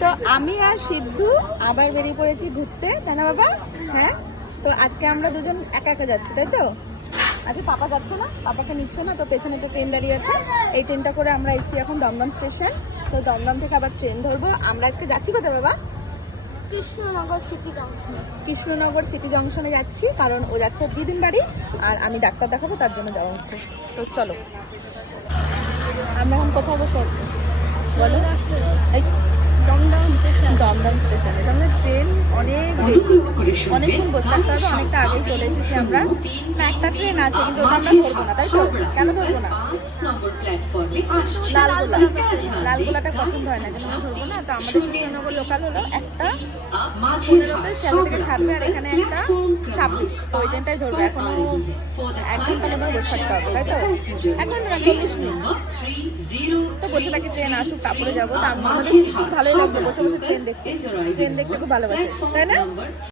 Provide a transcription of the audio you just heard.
তো আমি আর সিদ্ধু আবার বেরিয়ে পড়েছি ঘুরতে, তাই না বাবা? হ্যাঁ, তো আজকে আমরা দুজন একা একা যাচ্ছি, তাই তো? আজকে পাপা যাচ্ছে না, পাপাকে নিচ্ছে না, তো পেছনে তো ট্রেন দাঁড়িয়ে আছে। এই ট্রেনটা করে আমরা এসছি এখন দমদম স্টেশন। তো দমদম থেকে আবার ট্রেন ধরবো। আমরা আজকে যাচ্ছি কোথায় বাবা? কৃষ্ণনগর সিটি জংশনে। কৃষ্ণনগর সিটি জংশনে যাচ্ছি, কারণ ও যাচ্ছে দিদিন বাড়ি আর আমি ডাক্তার দেখাবো, তার জন্য যাওয়া হচ্ছে। তো চলো, আমরা এখন কোথাও বসে আছি বলো? এই দমদম স্টেশন। দমদম স্টেশনে। তাহলে ট্রেন অনেক অনেকক্ষণ বসে থাকতে হবে, অনেকটা আগে চলে এসেছি আমরা। না, একটা ট্রেন আছে কিন্তু ওটা আমরা ধরবো না, তাই তো? কেন ধরবো না? লালগোলাটা পছন্দ হয় না, যেন ধরবো না। তো আমাদের কৃষ্ণনগর লোকাল হলো একটা 15তে শিয়ালদা থেকে ছাড়বে, আর এখানে একটা 26। তো ওই ট্রেনটাই ধরবো। এখনো 1 ঘন্টা মতো বসে থাকতে হবে, তাই তো? 1 ঘন্টা না, 40 মিনিট। তো বসে থাকি, ট্রেন আসুক তারপরে যাবো। তো আমাদের খুব ভালোই লাগছে বসে বসে ট্রেন দেখতে। ট্রেন দেখতে খুব ভালোবাসে, তাই না?